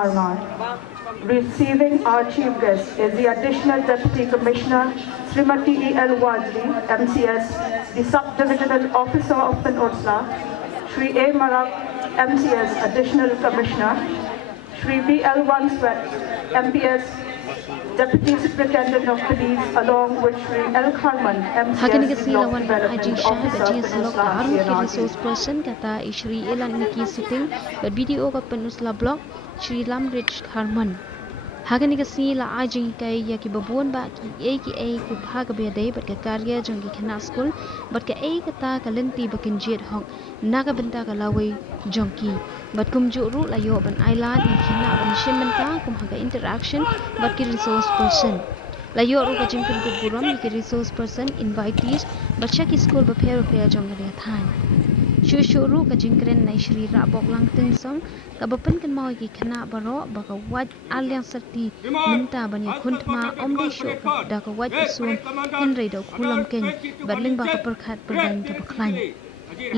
Marmar. Receiving our chief guest is the Additional Deputy Commissioner, Srimati E.L. Wajri, MCS, the Subdivisional Officer of Pynursla, Shri A. Marak, MCS, Additional Commissioner, Shri B.L. Wanswet, MPS, Deputy Superintendent of Police, along with Shri L. Kharman, MCS, the Block Development Officer, Pynursla, resource person kata Shri Elan Niki sitting, but video ka Pynursla block, Shri Lamrich Kharman. Hagan kasi la ajing kay ya ki babuan ba ki a ku bhaga be day but ka karya jong ki khana school but ka a kata kalenti bakin jet hok naga benta ka laway jong ki but kum ju ru la yo ban island ni khana ban shimman ka kum haga interaction but ki resource person la yo ru ka jingpin ku buram ki resource person invitees but cha ki school ba phair jong ka than Shuru ka jingkren na Shri Rabok lang tingsong kabapan kan mau ki khana baro baka wat alyang sarti minta banya khuntma omde sho da ka wat sum henry do kulam ken badling ba ka perkhat perdan ka baklan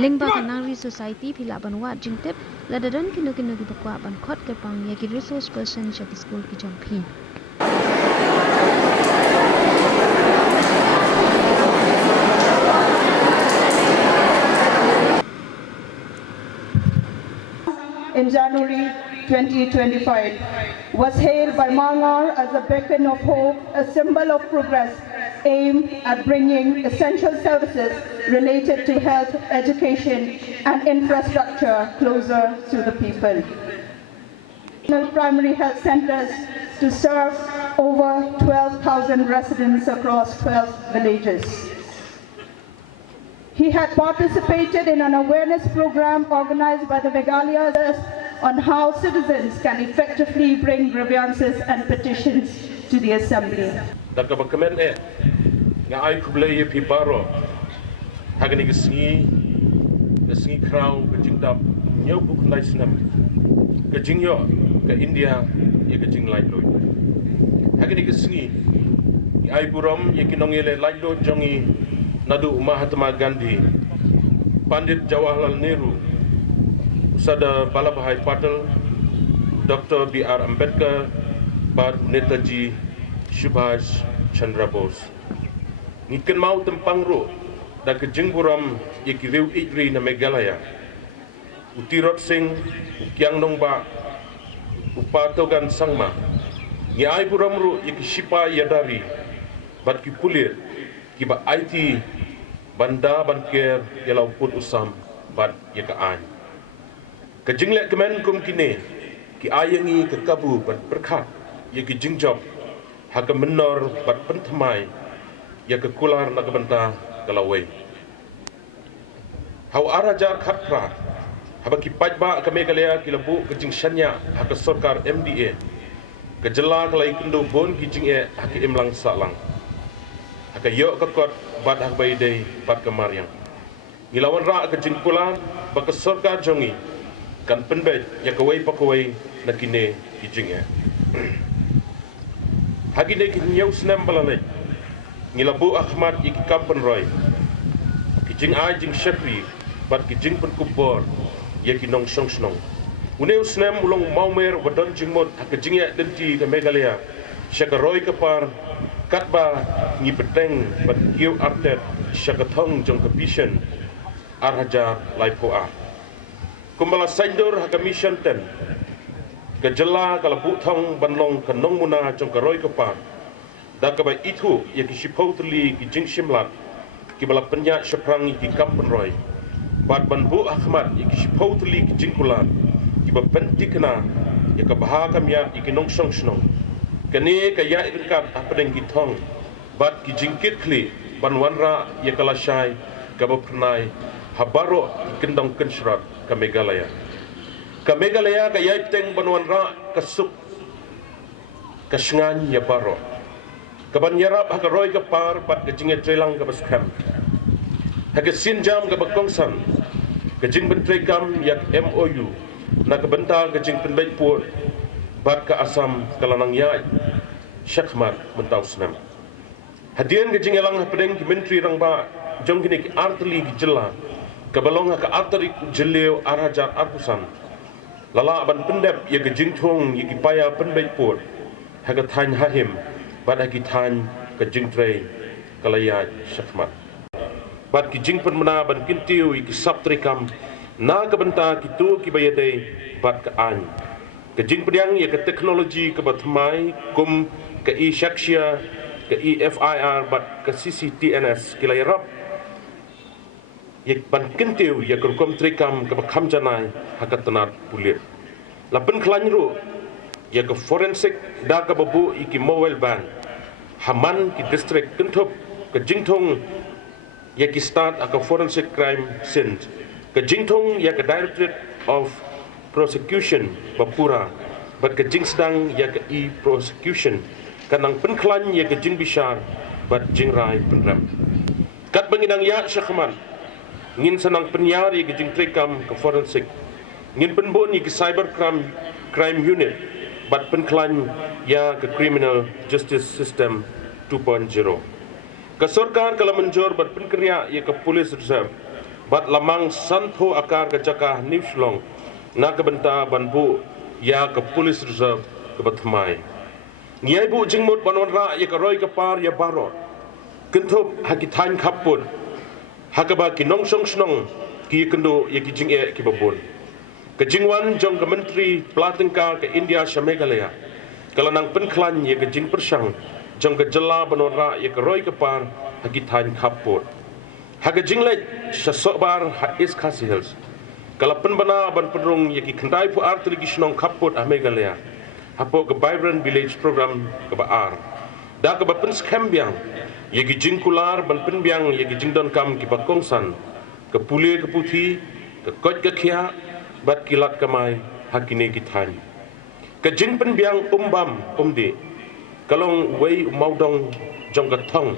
ling ba ka nangri society phila ban wat jingtep ladadan kinu ki bakwa ban khot ka pang ya ki resource person cha ki school ki jongphi in January 2025 was hailed by Mangar as a beacon of hope, a symbol of progress aimed at bringing essential services related to health, education and infrastructure closer to the people. Primary health centers to serve over 12,000 residents across 12 villages. He had participated in an awareness program organized by the Meghalayas on how citizens can effectively bring grievances and petitions to the Assembly. Nadu Mahatma Gandhi, Pandit Jawaharlal Nehru, Sada Vallabhbhai Patel, Dr. B.R. Ambedkar, Bad Netaji Subhash Chandra Bose. Ngikan mau tempang ro, da ke jingburam yekiriu idri na Meghalaya. Utirot Singh, Ukiang Nongba, Upatogan Sangma. Ngi ai buram ro yekishipa yadari, bad ki pulir. Kiba IT banda banker yalau pun usam bad ya ka an ka jingle kemen kum kini ki ayangi ke kabu bad berkhat ya ki jingjob ha ka menor bad penthamai ya ka kular na ka banta kalawai hau arajar khatra haba ki pajba ka Meghalaya ki labu ka jingshanya ha ka sarkar MDA ka jela kalai kendo bon ki jinge ha ki imlang salang Haka yok kot bad hak bay day bad kemaryang. Ngilawan ra ka jingkulan baka sarkar jongi kan penbet ya kawai pakawai na kine kijinge. Hagine ki nyaw snem balalay. Ngilabu Ahmad iki kampen roy. Kijing ay jing shakri bad kijing pen kubor ya kinong song snong. Uneu snem ulong maumer wadon jingmot haka jingya denti ka Meghalaya. Syakaroy kapar Katba ngi beteng bat kiu artet syakathong jong kapisyen arhaja laipoa. Kumbala saindur ha commission ten. Kajela kala buthong banlong kanong muna jong karoy kapar. Da ka ba itu ya ki shipotli ki jingshimlat ki bala penya shaprang ki kampenroy. Bat banbu Ahmad ya ki shipotli ki jingkulan ki ba pentikna ya ka bahakam ya ki nong song snong. Kani kaya ikat apa dengan kitong, bat kijingkit kli banwanra ya kalasai kabapernai habaro kendong kensrat ke Meghalaya. Ke Meghalaya kaya iteng banwanra kasuk kasengan ya baro. Kabanyarap hakaroy kapar bat kejinget trelang kabaskam. Hakasin jam kabakongsan kejing bentrekam yak MOU nak kebentar kejing penbaik pur. Bat ke asam kalanang yai syakmat mentau senam. Hadian ke jingelang pedeng ki menteri rang ba jong kini ki artli ki jela ke balong ka artri jeleu arajar arpusan lala ban pendep ye ke jing thong ye ki paya pendep pot ha ka than ha him bat ha ki than ka jing tre kalaya shakmat bat ki jing pen mana ban kintiu ye ki sap trikam na ka benta ki tu ki bayade bat ka an ka jing pediang ye ka teknologi ka batmai kum ka e shakshia ka EFIR bat ka CCTNS kilai rap ye ban kintiu ye kurkom trikam ka bakham janai hakat tanat pulir lapen khlan ru ye ka forensic da ka babu iki mobile ban haman ki district kinthop ka jingthong ye ki start aka forensic crime scene ka jingthong ye ka directorate of prosecution bapura bat ka jingstang ye ka e prosecution kanang penkhlan ye ka jingbishar bat jingrai penram kat banginang ya syakman ngin sanang penyari ke jing trekam ke forensik ngin penbon ke cyber crime unit bat penklan ya ke criminal justice system 2.0 ke sarkar kala menjor bat penkerya ya ke police reserve bat lamang santo akar ke jakah newslong na ke benta banbu ya ke police reserve ke batmai ngiai bu jingmut banonra ya ke roy ke par ya barot kentup hakitan kaput hakaba ki nong song snong ki kendo ye ki jing e ki babon ke jingwan jong ke menteri platengka ke India Shameghalaya kalanang penklan ye ke jing persang jong ke jela banora ye ke roy ke par hagi than khapot haga jinglet shasobar ha is khasils kala penbana ban penrung ye ki khandai pu artri ki snong khapot Meghalaya hapo ke vibrant village program ke baar da ke bapen skambiang ye ki jingkular ban penbiang ye ki jingdon kam ki bakongsan ke pule ke puthi ke kot ke khia bat kilat kamai hakine ki than ke jing penbiang umbam umde kalong wei maudong jong ka thong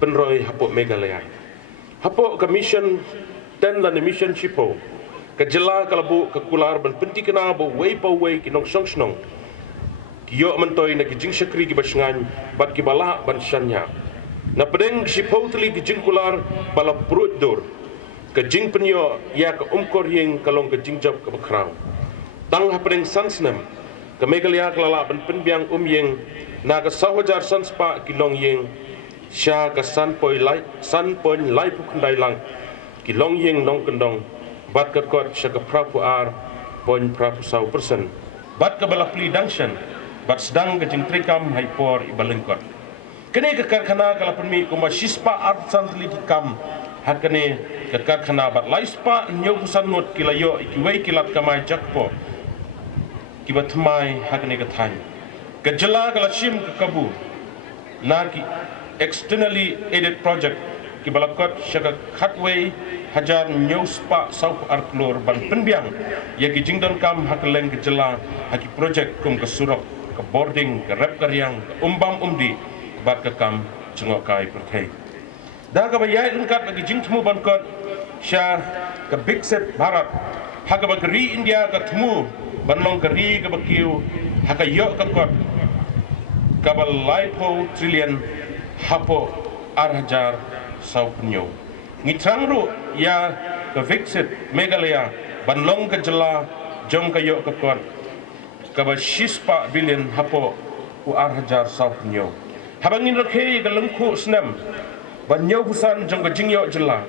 penroi hapo Meghalaya hapo ke mission ten la mission shipo ke jela kalabu ke kular ban penti kena bo wei pa wei ki nong song snong kiyo mentoi na kijing syakri ki basengan bat ki bala ban syanya na pedeng si pautli ki jingkular bala perut dor ke jing penyo ya ke umkor yeng kalong ke jing job ke bakrau tang ha pedeng sansnem ke Meghalaya kelala ban penbiang yeng na ke sahajar sanspa ki long yeng sya ke san poi lai pu kendai lang ki long yeng nong kendong bat ke kot sya ke prapu ar poin prapu sau persen bat ke bala pli dangshan bat sedang ke jing trikam hai por ibalengkot kene ke karkhana kala permi kuma shispa art santli kam hakane ke karkhana bat laispa nyo pusan not kilayo ikiwei kilat kamai jakpo kibat mai hakane ke than ke jela kala shim ke kabu na ki externally aided project ki balakot shaka khatway hajar nyospa south arklor ban penbiang ye ki jingdon kam hakeleng ke jela haki project kum ke surok ke boarding ke rep karyang ke umbam umdi bat ke kam jengok kai perthai da ka bayai lengkat bagi jingtmu ban kot sya ke big set bharat haka bagri India ke temu ban long ke ri ke bakiu haka yok ke kot kabal laipo trillion hapo arhajar sau penyo ngitrang ru ya ke viksit Meghalaya ban long ke jela jong ke yok ke kot kaba shispa billion hapo u arhajar sau penyo habangin rakhe ke lengku snem ban nyo busan jong ke jingyo jela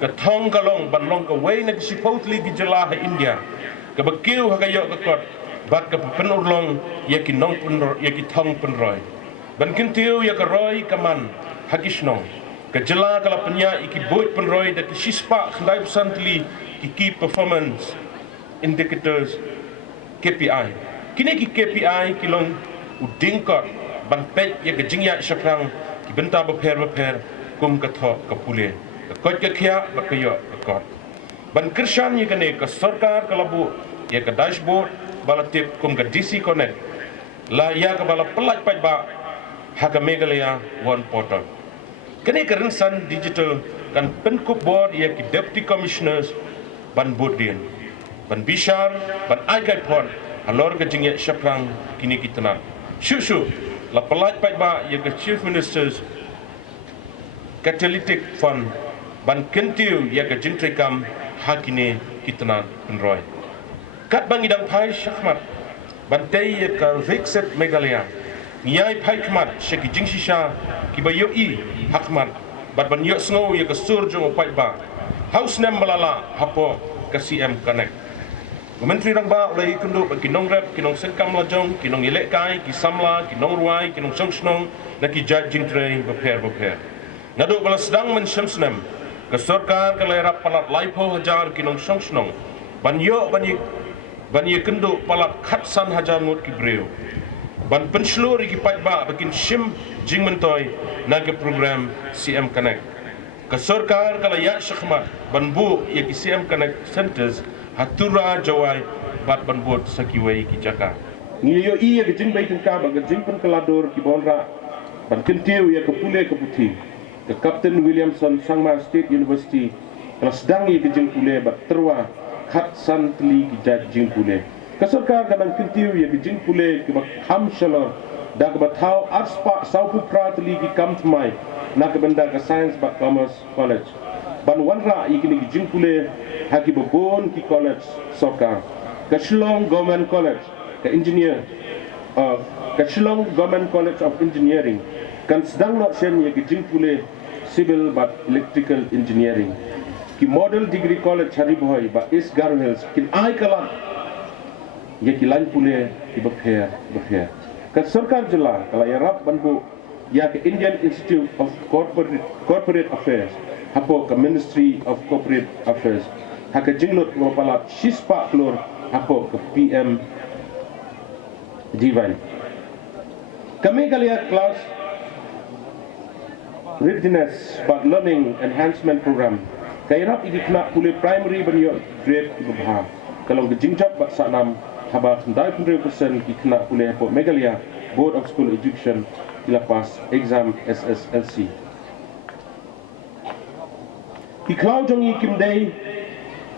ke thong kalong ban long ke wei na si pautli ki jela ha India ke bakiu ha yok ke kot bat ke penurlong ye ki nong penro ye ki thong penroi ban kintiu ye ke roi kaman hakisnong ke jela kala penya iki boit penroi da ki shispa khandai busan tli ki key performance indicators KPI kini ki KPI kilong udingkot ban pet ye ke jingya syafrang ki benta beper kum ka tho ka pule ka kot ke khia ba ka yo ka kot ban krishan ye kene ka sarkar kalabu ye ka dashboard bala tip kum ka DC connect la ya ka bala pelaj paj ba ha ka Meghalaya one portal kene ka rinsan digital kan penkup board ye ki deputy commissioners ban bodien ban bishar ban aigai pon alor ke jingya syafrang kini kitana shu la pelaj paj ba ye ka chief ministers catalytic fund ban kentiu ya ka jintrekam hakine kitna penroi kat bang idang pai shakmat bantai ya ka vexet megalia ngiai pai kmat sheki jingshisha ki bayo I hakmat bat ban yo snow ya ka surjong pai ba house nem balala hapo ka CM connect Menteri rang ba oleh kundu kinong rep kinong senkam lajong kinong ilek kai ki samla kinong ruai kinong songsnong na ki judging train beper ngaduk bala sedang mensyamsnem ke sarkar ke lerap palat laipo hajar kinong songsnong ban yo ban ye kundu palat khatsan hajar ngut ki breu ban penslur ki patba bakin shim jing mentoy na ke program CM connect ke sarkar ke layak syakmat ban bu ye ki CM connect centers hatura jawai bat ban buat sakiwai ki jaka ngiyo I ye jing bai tengka ba jing pen kelador ki bonra ban kentiu ye ke pule ke putih ke Captain Williamson Sangma State University kelas dang ye ke jing pule bat terwa khat san tli ki jing pule ke sarkar kan kentiu ye ke jing pule ki ba kham shalor dak ba thau arspa saupu pra tli ki kam thmai na ke benda ke science ba commerce college ban wanra ikini ki jing pule haki babon ki college sarkar ke Shillong Government College ke engineer ke Shillong Government College of Engineering kan sedang nak sen ye ki jing pule civil but electrical engineering ki model degree college hari boy ba East Garo Hills kin ai kalat ye ki lain pule ki bapher ke sarkar jela kala ya rap banbu ya ke Indian Institute of Corporate Affairs hapo ke Ministry of Corporate Affairs haka jinglot ngopalat shispa klor hapo ke PM Divine kami kalian kelas readiness but learning enhancement program kairap iki kena pule primary banyo grade ibah kalau ke jingjap bat sanam haba 90% ki kena pule hapo megalia Board of School Education dilapas exam SSLC ki klau jong i kim day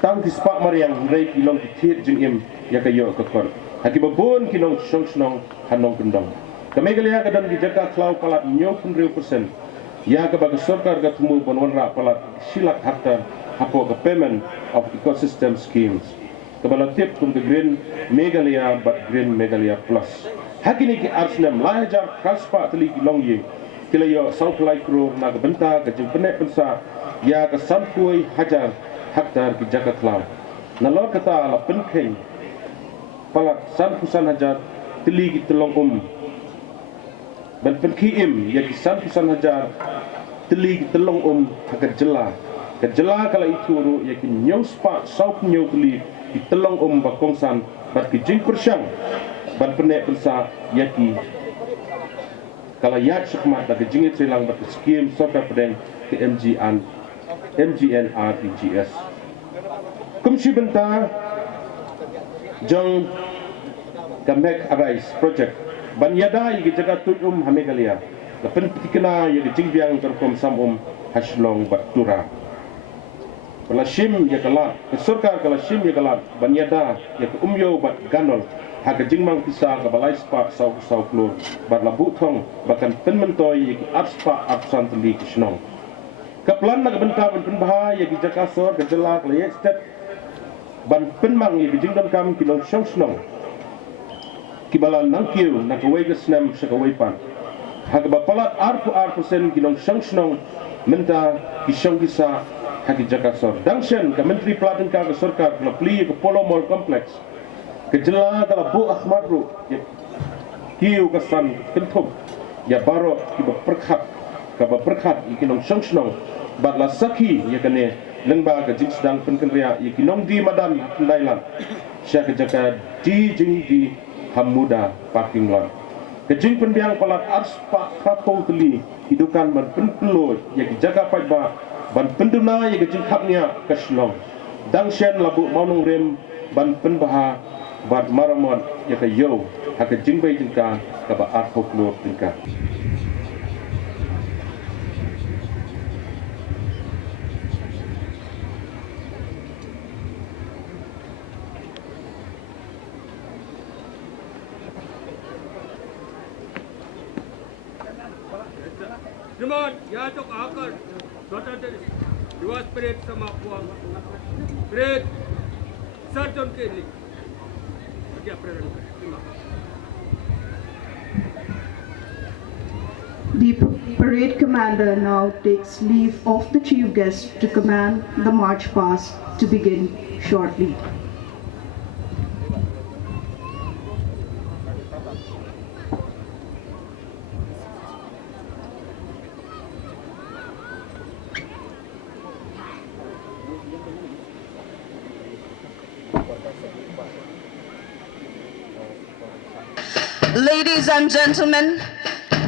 tang ki spak mariang rei ki long ki thiet jing im ya kayo ka kor haki babon ki long songsnong hanong kendong kamegalia ka dan ki jaka klau palat 90% ya ka bag sarkar ka tumu bonwanra palat silak hatta hapo ka payment of ecosystem schemes kabala tip kum ke green megalia but green megalia plus hakini ki arsnem lahajar kraspa tli ki long ye kilayo south lai kro na ka benta ka jing penek pensa ya ka sampui hajar hektar ki jaka klau nalor kata la penkheng palat sanpusan hajar tli ki telong ban penkhi im ya ki sanpusan hajar tli ki telong haka jela ka jela kala ituru ya ki nyospa saup nyau tli ki telong ba kongsan bat ki jing persyang ban penek pensa ya ki kala yat syakmat da ki jing trilang bat skim soka pedeng ke MGNRDGS kumsi benta jong kamek arais project ban yada yi jaga tuum hamegalia la pen pitikna yi jing biang terkom samum hashlong batura bala shim ya kala sarkar kala shim ya kala ban yada ya umyo bat ganol haka jingmang pisa ka balai spa sau klor bat la butong bakan pen mentoy yi apspa apsan tli kisnong kaplan na benta ban penbah ya ki jaka sor ka jela la step ban penmang yi jingdon kam kilong songsnong kibalan nangkiu na kawai ke snam sakawai pan hak bapalat R% kinong songsnong menta ki songkisa haki jaka sor dangshen ka menteri peladan ka sarkar la pli ke polo mall complex ke jela kala bu ahmad ru kiu kasan kentup ya baro ki perkhat ikinong songsnong bat la sakhi ya kane lengba ka jing sedang penkenria ikinong di madan pendailan sya ke jaka di jing di hamuda parking lot kejing penbiang palat arspa kapong teli hidukan ban penpelo ya ki jaga paiba ban penduna ya kejing khapnya kaslong dangshen labu maunung rem ban penbaha bat maramot ya ka yo ha kejing bai jingka ka ba ar folklore jingka Jemaat, ya cok akar. Dua spirit sama puang. Spirit, sarjon kini. dia preventif. Terima kasih. The parade commander now takes leave of the chief guest to command the march past to begin shortly. Ladies and gentlemen,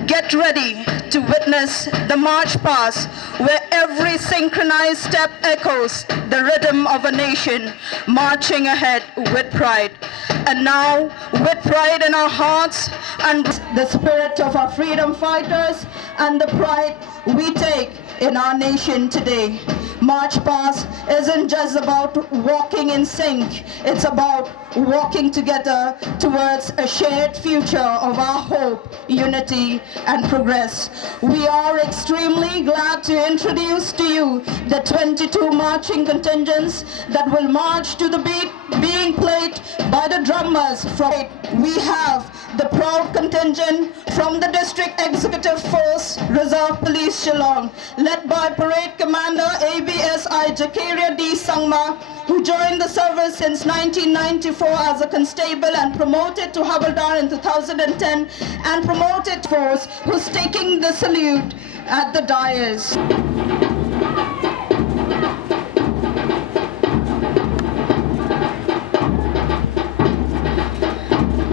get ready to witness the march past where every synchronized step echoes the rhythm of a nation marching ahead with pride. And now, with pride in our hearts and the spirit of our freedom fighters and the pride we take in our nation today, March Past isn't just about walking in sync, it's about walking together towards a shared future of our hope, unity, and progress. We are extremely glad to introduce to you the 22 marching contingents that will march to the beat being played by the drummers from it. We have the proud contingent from the District Executive Force Reserve Police Shillong, led by Parade Commander ABSI Jakaria D. Sangma, who joined the service since 1994 as a constable and promoted to Havildar in 2010, and promoted force, who's taking the salute at the dais.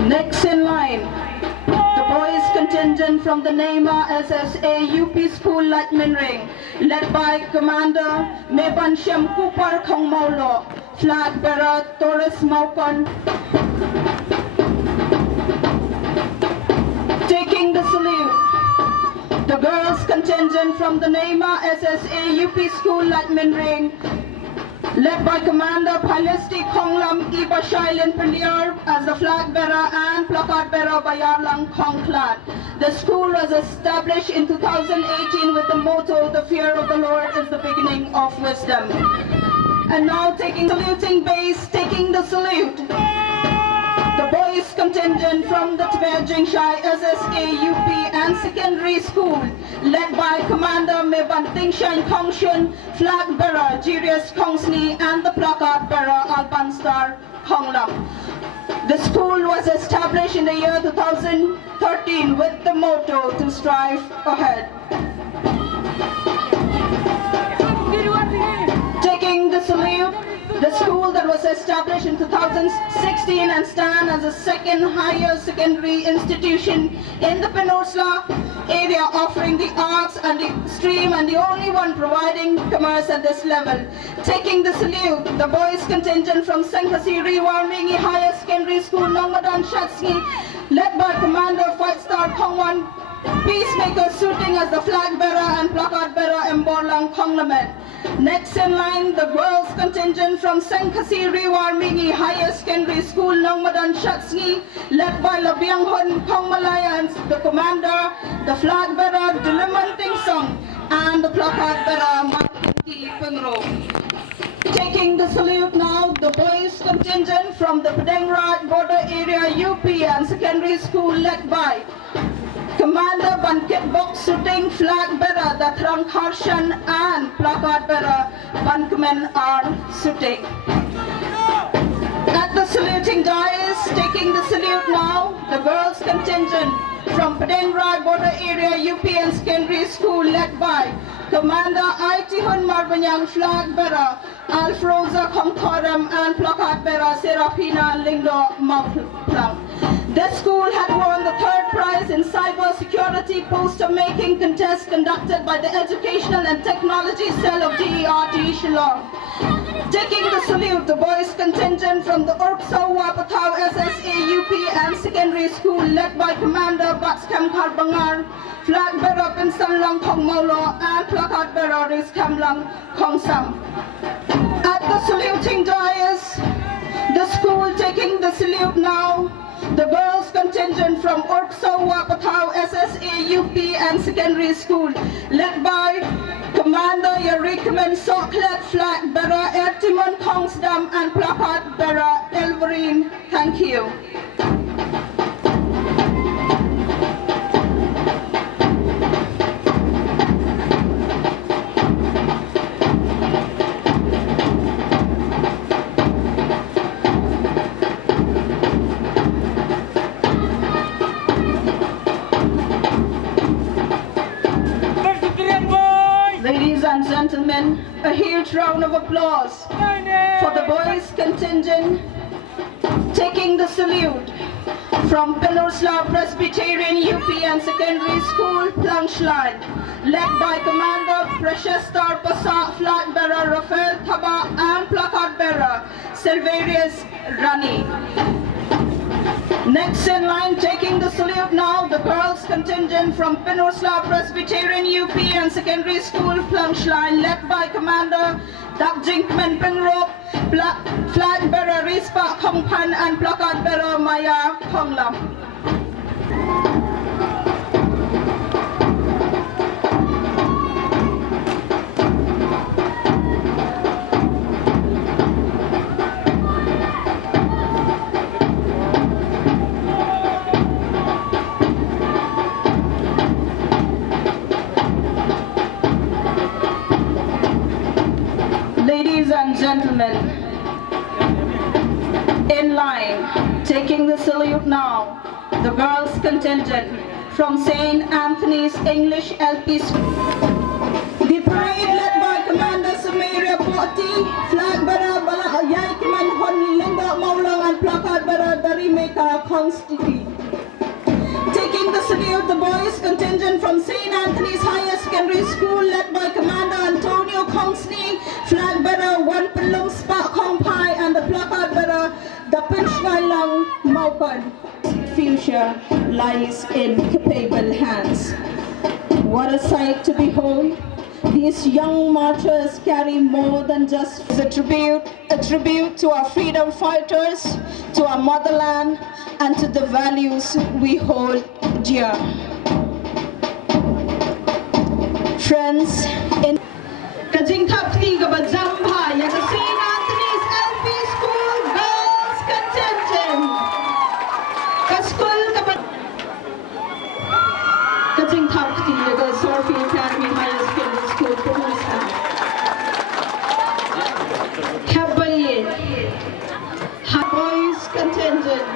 Next in line, the boys contingent from the Neymar SSA UP School Lightman Ring, led by Commander Meban Shem Kupar Khong Maulo, flag bearer Torres Maukon. Taking the salute, the girls contingent from the Neymar SSA UP School Lightman Ring, led by Commander Palesti Khonglam Iba Shailin Piliar as the flag bearer and placard bearer Bayarlang Khongklat. The school was established in 2018 with the motto, "The fear of the Lord is the beginning of wisdom." And now taking saluting base, taking the salute, the boys contingent from the Tibet Shai SSA UP and Secondary School, led by Commander Meban Tingshan Kongshin, flag bearer Jirius Kongsni, and the placard bearer Albanstar Khonglam. The school was established in the year 2013 with the motto, "To strive ahead." Taking the salute, the school that was established in 2016 and stand as the second higher secondary institution in the Pynursla area, offering the arts and the stream and the only one providing commerce at this level. Taking the salute, the boys contingent from Senkhasi Warmingi Higher Secondary School, Nongmadan Shatsngi, led by Commander 5-star Khongwan, Peacemaker suiting as the flag bearer and placard bearer Mborlang Khonglamet. Next in line, the girls contingent from Senkhasi Warmingi Higher Secondary School, Nongmadan Shatsngi, led by Labiang Hon Khongmalaya and the commander, the flag bearer Diliman Tingsong, and the placard bearer Makinti Pengro. Taking the salute now, the boys contingent from the Padang border area UP and Secondary School, led by Commander Bankit Box shooting flag bearer Datrang Harshan and placard bearer Bankman R. shooting. At the saluting dais, taking the salute now, the girls contingent from Padang border area UP and Secondary School, led by Commander Aitihun Marbanyang, flag bearer Alfroza Khongthoram, and placard bearer Serafina Lingdo Mauplang. This school had won the 3rd prize in cyber security poster making contest conducted by the Educational and Technology Cell of DERT Shillong. Taking the salute, the boys contingent from the Urksau Wapatau SSA UP and Secondary School, led by Commander Batskam Karbangar, flag bearer Pinsan Lang Khong Maulo, and placard bearer Riz Kamlang Khong Sam. At the saluting dais, the school taking the salute now, the girls contingent from Urksau Wapatau SSA UP and Secondary School, led by Commander Yarikaman Soklet, flag bearer Ertimon Kongsdam, and placard bearer Elverine Thank you. Ladies and gentlemen, a huge round of applause for the boys contingent taking the salute from Pynursla Presbyterian UP and Secondary School, Plunchline, led by Commander Prashestar Pasa, flag bearer Rafael Thaba, and placard bearer Silverius Rani. Next in line, taking the salute now, the girls contingent from Pynursla Presbyterian UP and Secondary School, Plunchline, led by Commander Jingrakhe Independence, flag bearer Rispa Khongpan, and placard bearer Maya Khonglam. Ladies and gentlemen, in line, taking the salute now, the girls contingent from St. Anthony's English LP School. The parade led by Commander Samaria Poti, flag bearer Bala Yaikman Hon Linda Maulang, and placard bearer Darimeka Constantine. Taking the salute, the boys contingent from St. Anthony's Higher Secondary School, led by Commander Antonio Constantine, flag bearer Wan Pelum Spa Kongpai, and the placard bearer Dapin Shailang Maupan. Future lies in capable hands. What a sight to behold. These young martyrs carry more than just a tribute to our freedom fighters, to our motherland, and to the values we hold dear. Friends, in Jingrakhe Independence, St. Anthony's LP School girls contingent. Jingrakhe Sorfi Academy Higher Secondary School, Pynursla. Kabayin, boys contingent.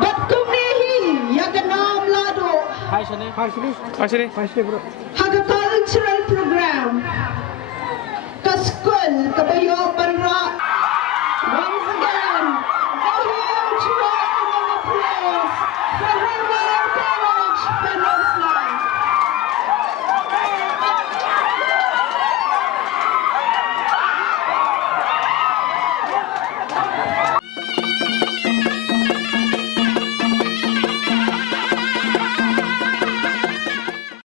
But kumnehi yakanam lado. Hi, Shane.